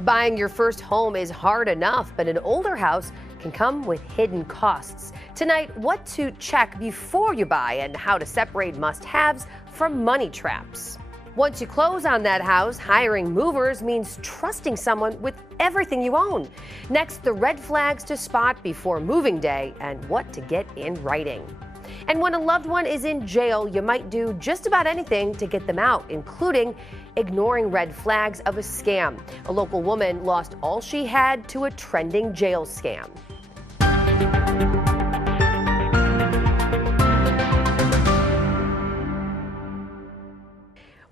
Buying your first home is hard enough, but an older house can come with hidden costs. Tonight, what to check before you buy and how to separate must-haves from money traps. Once you close on that house, hiring movers means trusting someone with everything you own. Next, the red flags to spot before moving day and what to get in writing. And when a loved one is in jail, you might do just about anything to get them out, including ignoring red flags of a scam. A local woman lost all she had to a trending jail scam.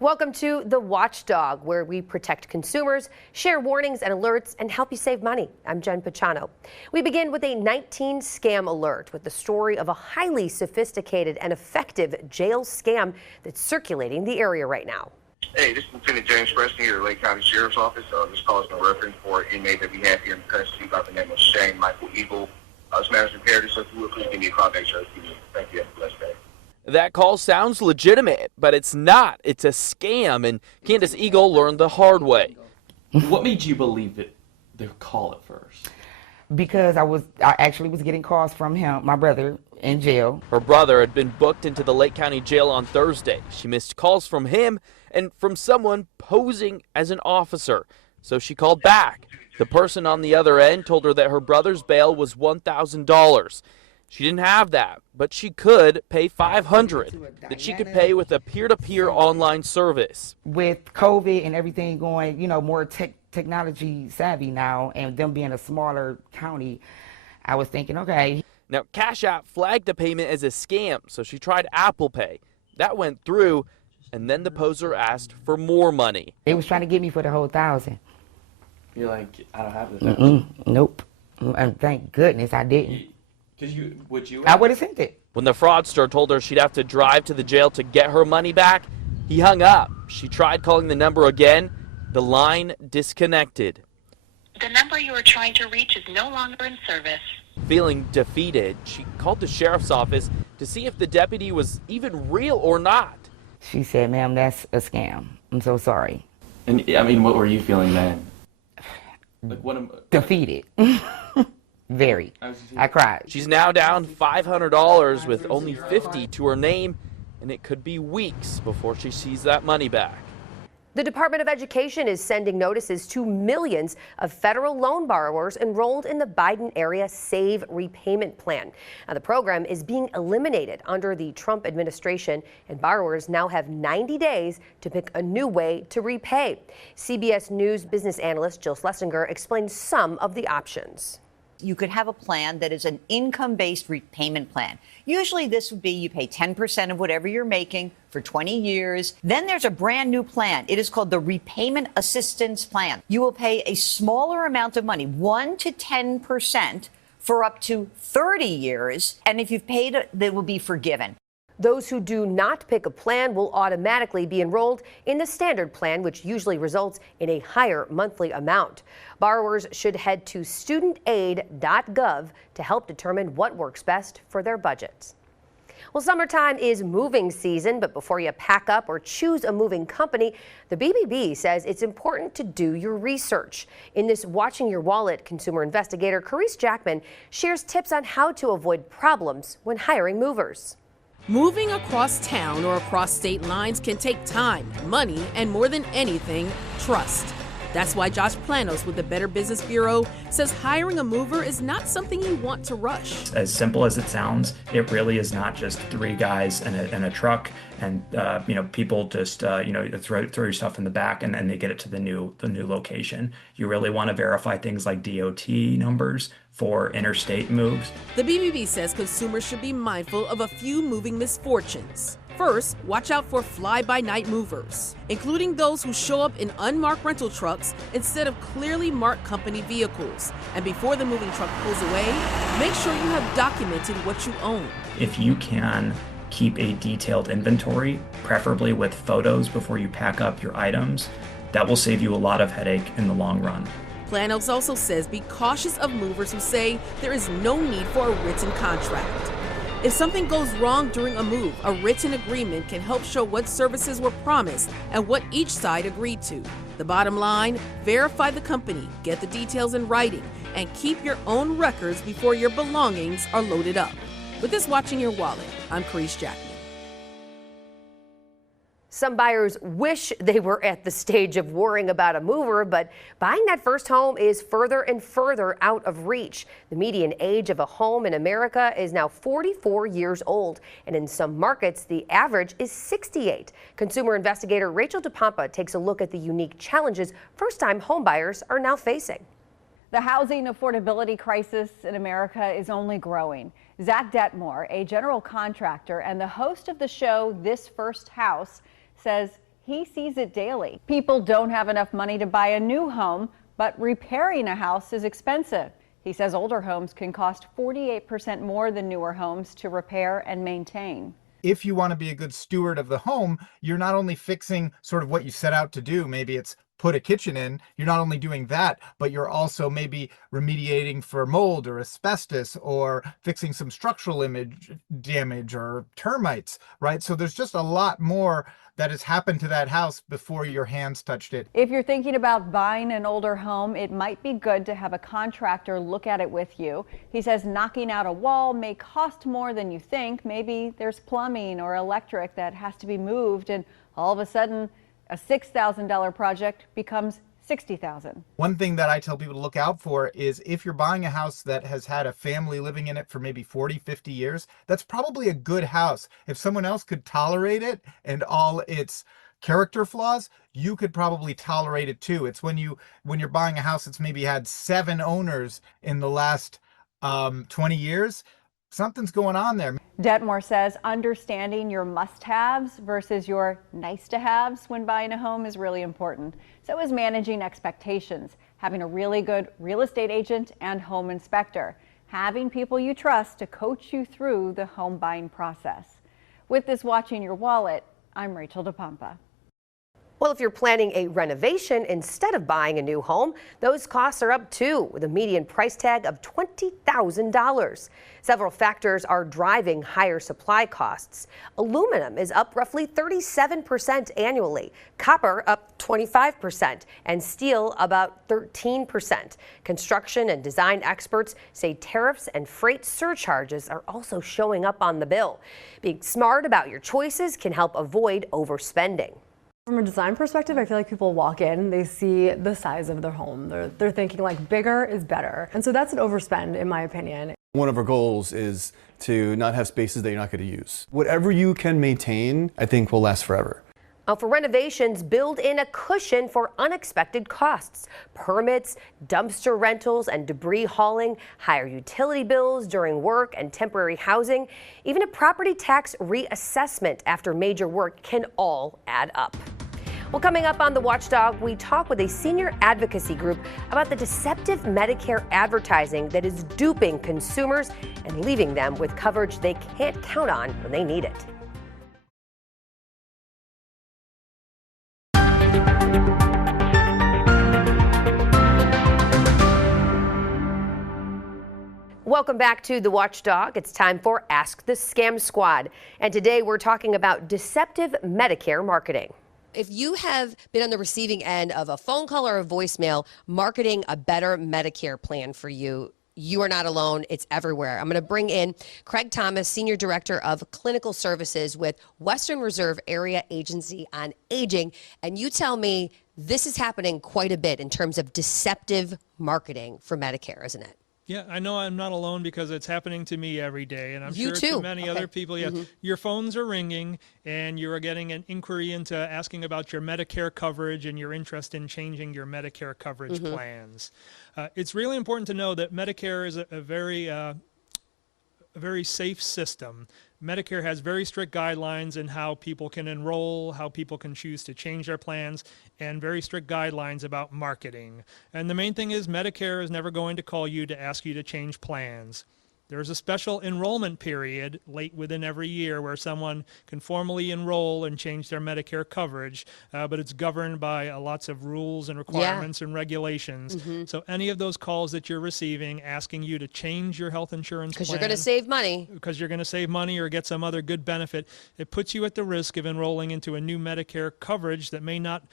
Welcome to the Watchdog, where we protect consumers, share warnings and alerts, and help you save money. I'm Jen Pachano. We begin with a 19 scam alert with the story of a highly sophisticated and effective jail scam that's circulating the area right now. Hey, this is Lieutenant James Preston here at Lake County Sheriff's Office. This call is in reference for an inmate that we have here in custody by the name of Shane Michael Eagle. This matter's imperative, so if you would please give me a call back, Sheriff. Thank you. Have a blessed day. That call sounds legitimate, but it's not. It's a scam, and Candace Eagle learned the hard way. What made you believe it? They call at first? Because I actually was getting calls from him, my brother, in jail. Her brother had been booked into the Lake County Jail on Thursday. She missed calls from him and from someone posing as an officer, so she called back. The person on the other end told her that her brother's bail was $1,000. She didn't have that, but she could pay $500 that she could pay with a peer-to-peer online service. With COVID and everything going, more technology savvy now, and them being a smaller county, I was thinking, okay. Now, Cash App flagged the payment as a scam, so she tried Apple Pay. That went through, and then the poser asked for more money. They was trying to get me for the whole $1,000. You're like, I don't have this. Nope. And thank goodness I didn't. I would have sent it. When the fraudster told her she'd have to drive to the jail to get her money back, he hung up. She tried calling the number again. The line disconnected. The number you are trying to reach is no longer in service. Feeling defeated, she called the sheriff's office to see if the deputy was even real or not. She said, "Ma'am, that's a scam. I'm so sorry." And I mean, what were you feeling then? Defeated. Very. I cried. She's now down $500 with only $50 to her name, and it could be weeks before she sees that money back. The Department of Education is sending notices to millions of federal loan borrowers enrolled in the Biden-era SAVE repayment plan. Now, the program is being eliminated under the Trump administration, and borrowers now have 90 days to pick a new way to repay. CBS News business analyst Jill Schlesinger explains some of the options. You could have a plan that is an income-based repayment plan. Usually this would be you pay 10% of whatever you're making for 20 years. Then there's a brand new plan. It is called the Repayment Assistance Plan. You will pay a smaller amount of money, 1 to 10%, for up to 30 years. And if you've paid it, they will be forgiven. Those who do not pick a plan will automatically be enrolled in the standard plan, which usually results in a higher monthly amount. Borrowers should head to studentaid.gov to help determine what works best for their budgets. Well, summertime is moving season, but before you pack up or choose a moving company, the BBB says it's important to do your research. In this Watching Your Wallet, consumer investigator Carice Jackman shares tips on how to avoid problems when hiring movers. Moving across town or across state lines can take time, money, and more than anything, trust. That's why Josh Planos with the Better Business Bureau says hiring a mover is not something you want to rush. As simple as it sounds, it really is not just three guys in a truck and people just throw your stuff in the back and then they get it to the new location. You really want to verify things like DOT numbers for interstate moves. The BBB says consumers should be mindful of a few moving misfortunes. First, watch out for fly-by-night movers, including those who show up in unmarked rental trucks instead of clearly marked company vehicles. And before the moving truck pulls away, make sure you have documented what you own. If you can keep a detailed inventory, preferably with photos before you pack up your items, that will save you a lot of headache in the long run. Planos also says be cautious of movers who say there is no need for a written contract. If something goes wrong during a move, a written agreement can help show what services were promised and what each side agreed to. The bottom line, verify the company, get the details in writing, and keep your own records before your belongings are loaded up. With this Watching Your Wallet, I'm Carice Jackman. Some buyers wish they were at the stage of worrying about a mover, but buying that first home is further and further out of reach. The median age of a home in America is now 44 years old, and in some markets, the average is 68. Consumer investigator Rachel DePompa takes a look at the unique challenges first-time homebuyers are now facing. The housing affordability crisis in America is only growing. Zach Detmore, a general contractor and the host of the show This First House, says he sees it daily. People don't have enough money to buy a new home, but repairing a house is expensive. He says older homes can cost 48% more than newer homes to repair and maintain. If you want to be a good steward of the home, you're not only fixing sort of what you set out to do, maybe it's put a kitchen in, you're not only doing that, but you're also maybe remediating for mold or asbestos or fixing some structural damage or termites, right? So there's just a lot more that has happened to that house before your hands touched it. If you're thinking about buying an older home, it might be good to have a contractor look at it with you. He says knocking out a wall may cost more than you think. Maybe there's plumbing or electric that has to be moved, and all of a sudden a $6,000 project becomes $60,000. One thing that I tell people to look out for is if you're buying a house that has had a family living in it for maybe 40, 50 years, that's probably a good house. If someone else could tolerate it and all its character flaws, you could probably tolerate it too. It's when you're buying a house that's maybe had 7 owners in the last 20 years, something's going on there. Detmore says understanding your must-haves versus your nice-to-haves when buying a home is really important. So is managing expectations, having a really good real estate agent and home inspector, having people you trust to coach you through the home buying process. With this Watching Your Wallet, I'm Rachel DePompa. Well, if you're planning a renovation instead of buying a new home, those costs are up too, with a median price tag of $20,000. Several factors are driving higher supply costs. Aluminum is up roughly 37% annually, copper up 25%, and steel about 13%. Construction and design experts say tariffs and freight surcharges are also showing up on the bill. Being smart about your choices can help avoid overspending. From a design perspective, I feel like people walk in, they see the size of their home. They're thinking like bigger is better. And so that's an overspend in my opinion. One of our goals is to not have spaces that you're not going to use. Whatever you can maintain, I think will last forever. For renovations, build in a cushion for unexpected costs. Permits, dumpster rentals, and debris hauling, higher utility bills during work and temporary housing, even a property tax reassessment after major work can all add up. Well, coming up on the Watchdog, we talk with a senior advocacy group about the deceptive Medicare advertising that is duping consumers and leaving them with coverage they can't count on when they need it. Welcome back to the Watchdog. It's time for Ask the Scam Squad. And today we're talking about deceptive Medicare marketing. If you have been on the receiving end of a phone call or a voicemail marketing a better Medicare plan for you, you are not alone. It's everywhere. I'm going to bring in Craig Thomas, Senior Director of Clinical Services with Western Reserve Area Agency on Aging. And you tell me this is happening quite a bit in terms of deceptive marketing for Medicare, isn't it? Yeah, I know I'm not alone because it's happening to me every day, and I'm You sure too. to many other people. Yeah, your phones are ringing, and you are getting an inquiry into asking about your Medicare coverage and your interest in changing your Medicare coverage plans. It's really important to know that Medicare is a very safe system. Medicare has very strict guidelines in how people can enroll, how people can choose to change their plans, and very strict guidelines about marketing. And the main thing is Medicare is never going to call you to ask you to change plans. There's a special enrollment period late within every year where someone can formally enroll and change their Medicare coverage, but it's governed by lots of rules and requirements and regulations. So any of those calls that you're receiving asking you to change your health insurance plan, because you're going to save money. Because you're going to save money or get some other good benefit, it puts you at the risk of enrolling into a new Medicare coverage that may not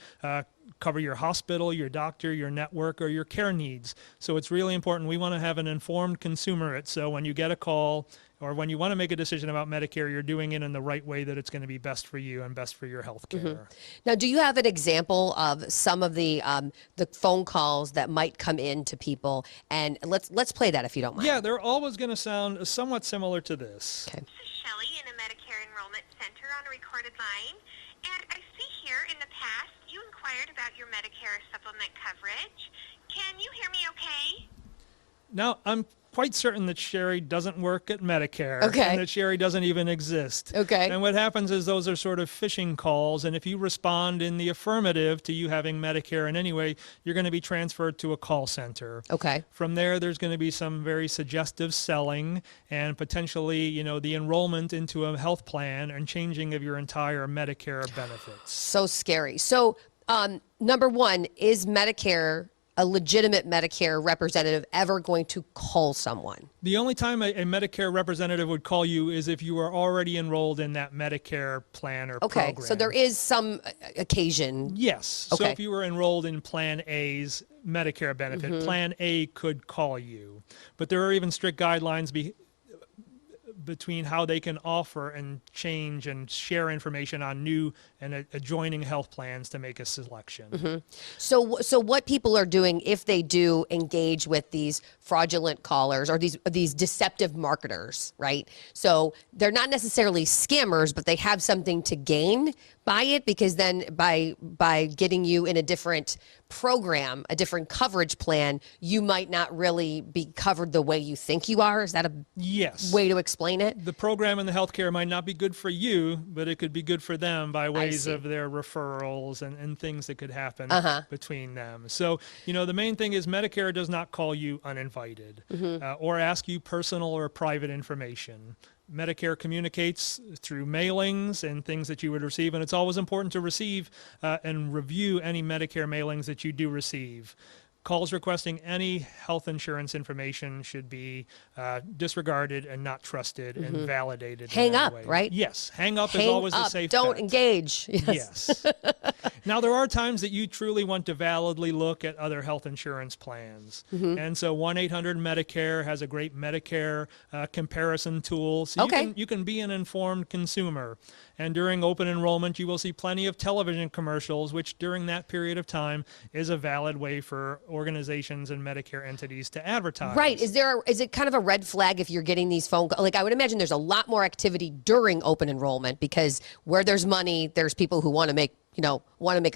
cover your hospital, your doctor, your network, or your care needs. So it's really important. We want to have an informed consumer. So when you get a call or when you want to make a decision about Medicare, you're doing it in the right way that it's going to be best for you and best for your health care. Now, do you have an example of some of the phone calls that might come in to people? And let's play that if you don't mind. Yeah, they're always going to sound somewhat similar to this. Okay. This is Shelley in a Medicare Enrollment Center on a recorded line. And I see here in the past you inquired about your Medicare supplement coverage. Can you hear me okay? Now, I'm quite certain that Sherry doesn't work at Medicare. Okay. And that Sherry doesn't even exist. Okay. And what happens is those are sort of phishing calls, and if you respond in the affirmative to you having Medicare in any way, you're going to be transferred to a call center. Okay. From there, there's going to be some very suggestive selling and potentially, you know, the enrollment into a health plan and changing of your entire Medicare benefits. So scary. So, number one, is Medicare, a legitimate Medicare representative, ever going to call someone? The only time a Medicare representative would call you is if you are already enrolled in that Medicare plan or program. Okay, so there is some occasion. Yes. Okay. So if you were enrolled in Plan A's Medicare benefit, Plan A could call you. But there are even strict guidelines between how they can offer and change and share information on new and adjoining health plans to make a selection. So what people are doing if they do engage with these fraudulent callers or these deceptive marketers, right? So they're not necessarily scammers, but they have something to gain by it, because then by getting you in a different program, a different coverage plan, you might not really be covered the way you think you are. Is that a way to explain it? The program and the healthcare might not be good for you, but it could be good for them by ways of their referrals and things that could happen between them. So, you know, the main thing is Medicare does not call you uninvited or ask you personal or private information. Medicare communicates through mailings and things that you would receive, and it's always important to receive and review any Medicare mailings that you do receive. Calls requesting any health insurance information should be disregarded and not trusted and validated. Hang up, way. right? Yes, hang up is always a safe Don't bet. engage. Yes. Now, there are times that you truly want to validly look at other health insurance plans. And so 1-800-MEDICARE has a great Medicare comparison tool. So you can be an informed consumer. And during open enrollment, you will see plenty of television commercials, which during that period of time is a valid way for organizations and Medicare entities to advertise. Right. Is it kind of a red flag if you're getting these phone calls? Like, I would imagine there's a lot more activity during open enrollment, because where there's money, there's people who want to make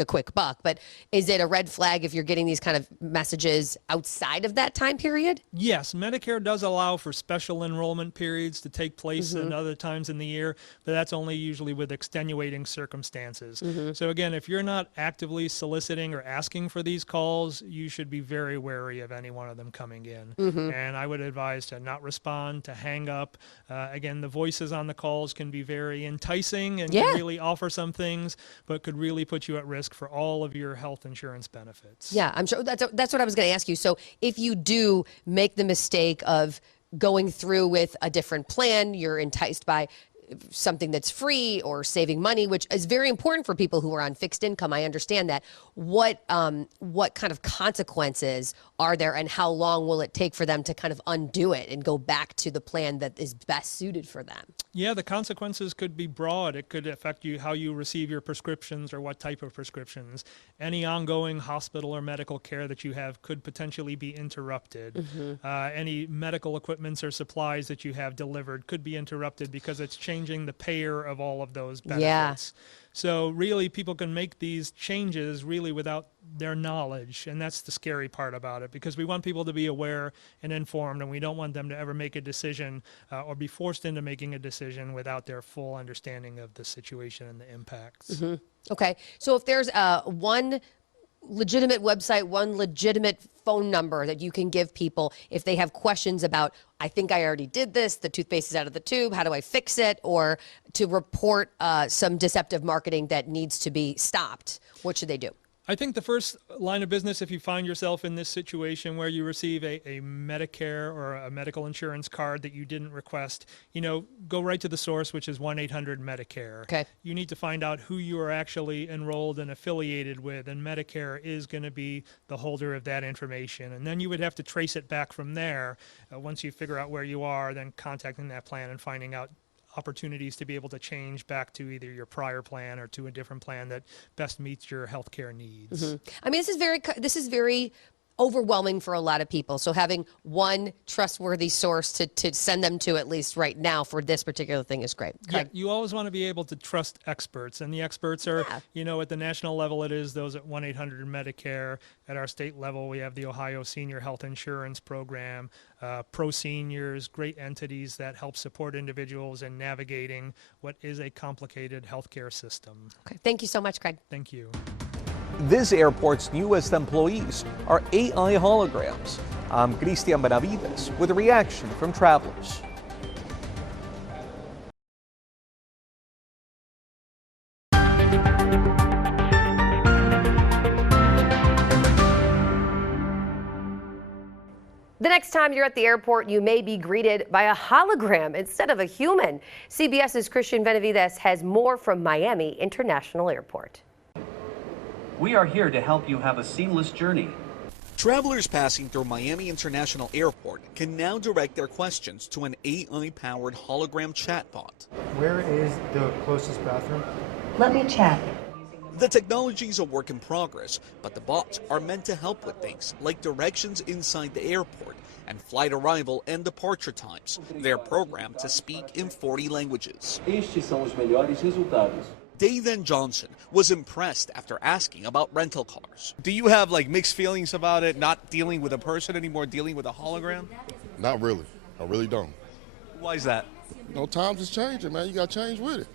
a quick buck. But is it a red flag if you're getting these kind of messages outside of that time period? Yes, Medicare does allow for special enrollment periods to take place at other times in the year, but that's only usually with extenuating circumstances. So again, if you're not actively soliciting or asking for these calls, you should be very wary of any one of them coming in. And I would advise to not respond, to hang up. Again, the voices on the calls can be very enticing and can really offer some things, but could really put you at risk for all of your health insurance benefits. Yeah, I'm sure that's what I was going to ask you. So if you do make the mistake of going through with a different plan, you're enticed by something that's free or saving money, which is very important for people who are on fixed income. I understand that. What kind of consequences are there, and how long will it take for them to kind of undo it and go back to the plan that is best suited for them? Yeah, the consequences could be broad. It could affect you, how you receive your prescriptions or what type of prescriptions. Any ongoing hospital or medical care that you have could potentially be interrupted. Any medical equipments or supplies that you have delivered could be interrupted because it's changing the payer of all of those benefits. So really, people can make these changes really without their knowledge, and that's the scary part about it, because we want people to be aware and informed, and we don't want them to ever make a decision or be forced into making a decision without their full understanding of the situation and the impacts. Okay, so if there's one legitimate website, one legitimate phone number that you can give people if they have questions about, I think I already did this, the toothpaste is out of the tube, how do I fix it, or to report some deceptive marketing that needs to be stopped? What should they do? I think the first line of business, if you find yourself in this situation where you receive a Medicare or a medical insurance card that you didn't request, go right to the source, which is 1-800-MEDICARE. Okay. You need to find out who you are actually enrolled and affiliated with, and Medicare is going to be the holder of that information. And then you would have to trace it back from there. Once you figure out where you are, then contacting that plan and finding out opportunities to be able to change back to either your prior plan or to a different plan that best meets your healthcare needs. Mm-hmm. I mean, this is very overwhelming for a lot of people. So having one trustworthy source to send them to, at least right now, for this particular thing is great. Yeah, you always want to be able to trust experts, and the experts are, at the national level, it is those at 1-800-MEDICARE. At our state level, we have the Ohio Senior Health Insurance Program, Pro Seniors, great entities that help support individuals in navigating what is a complicated healthcare system. Okay, thank you so much, Craig. Thank you. This airport's newest employees are AI holograms. I'm Cristian Benavides with a reaction from travelers. The next time you're at the airport, you may be greeted by a hologram instead of a human. CBS's Christian Benavides has more from Miami International Airport. We are here to help you have a seamless journey. Travelers passing through Miami International Airport can now direct their questions to an AI-powered hologram chatbot. Where is the closest bathroom? Let me check. The technology is a work in progress, but the bots are meant to help with things like directions inside the airport and flight arrival and departure times. They're programmed to speak in 40 languages. Estes são os melhores resultados. Dave Johnson was impressed after asking about rental cars. Do you have mixed feelings about it, not dealing with a person anymore, dealing with a hologram? Not really. I really don't. Why is that? Times is changing, man. You got to change with it.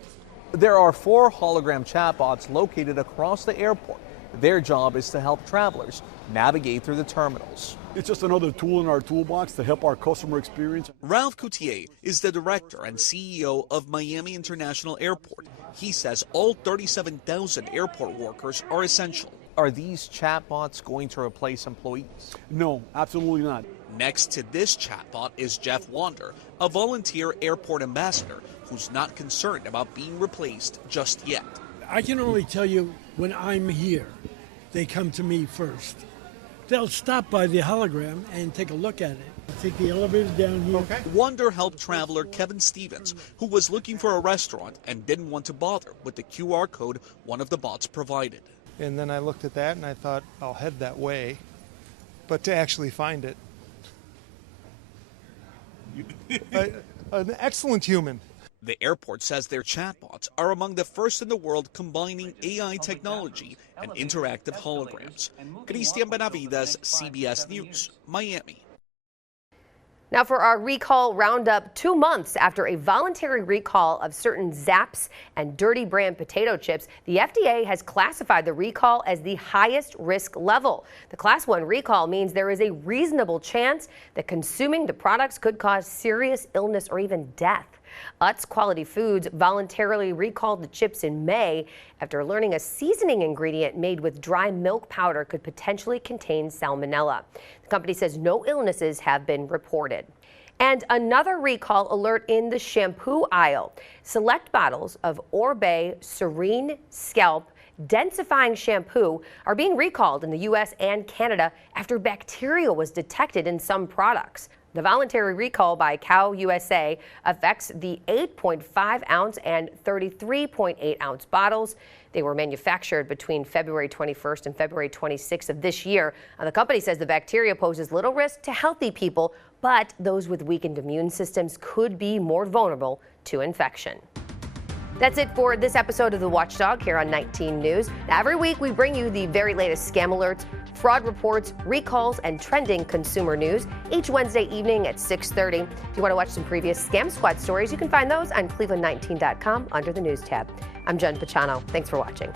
There are 4 hologram chatbots located across the airport. Their job is to help travelers navigate through the terminals. It's just another tool in our toolbox to help our customer experience. Ralph Coutier is the director and CEO of Miami International Airport. He says all 37,000 airport workers are essential. Are these chatbots going to replace employees? No, absolutely not. Next to this chatbot is Jeff Wander, a volunteer airport ambassador who's not concerned about being replaced just yet. I can only tell you when I'm here, they come to me first. They'll stop by the hologram and take a look at it. Take the elevator down here. Okay. Wander helped traveler Kevin Stevens, who was looking for a restaurant and didn't want to bother with the QR code one of the bots provided. And then I looked at that and I thought, I'll head that way. But to actually find it, an excellent human. The airport says their chatbots are among the first in the world combining AI technology and interactive holograms. Cristian Benavides, CBS News, Miami. Now for our recall roundup, 2 months after a voluntary recall of certain Zapp's and Dirty brand potato chips, the FDA has classified the recall as the highest risk level. The Class 1 recall means there is a reasonable chance that consuming the products could cause serious illness or even death. Utz Quality Foods voluntarily recalled the chips in May after learning a seasoning ingredient made with dry milk powder could potentially contain salmonella. The company says no illnesses have been reported. And another recall alert in the shampoo aisle. Select bottles of Oribe Serene Scalp densifying shampoo are being recalled in the U.S. and Canada after bacteria was detected in some products. The voluntary recall by Cow USA affects the 8.5 ounce and 33.8 ounce bottles. They were manufactured between February 21st and February 26th of this year. And the company says the bacteria poses little risk to healthy people, but those with weakened immune systems could be more vulnerable to infection. That's it for this episode of the Watchdog here on 19 News. Now, every week we bring you the very latest scam alerts, fraud reports, recalls, and trending consumer news each Wednesday evening at 6:30. If you want to watch some previous Scam Squad stories, you can find those on Cleveland19.com under the News tab. I'm Jen Pachano. Thanks for watching.